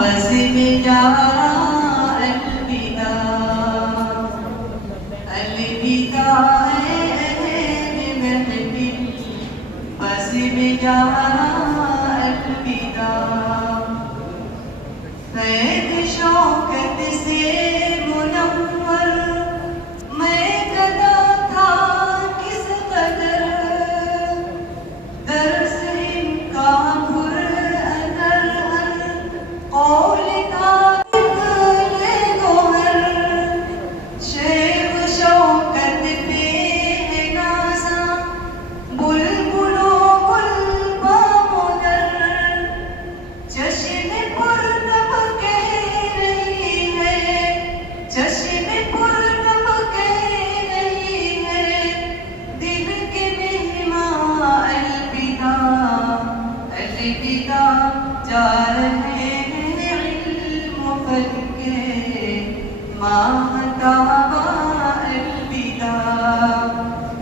بس میں جا الوداع الوداع اے محفل بس میں جا الوداع قید شوکت سے منور میں گدا تھا کس قدر درس ان کا پر اثر ہر قول کا نکلے گوہر شیخ شوکت پہ ہے نازاں بلبلوں گل بامدر چشم پر نب کہہ رہی ہے چشم پر نب کہہ رہی ہے دل کے مہمان الوداع الوداع جا رہے ہیں علم و فن کے ماہتابہ الوداع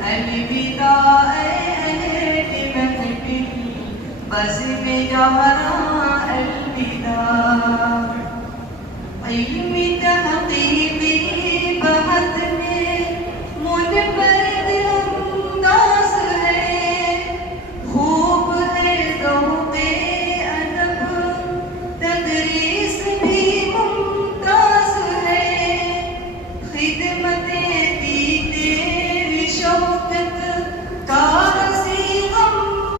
الوداع اے اہل محفل بس میں جا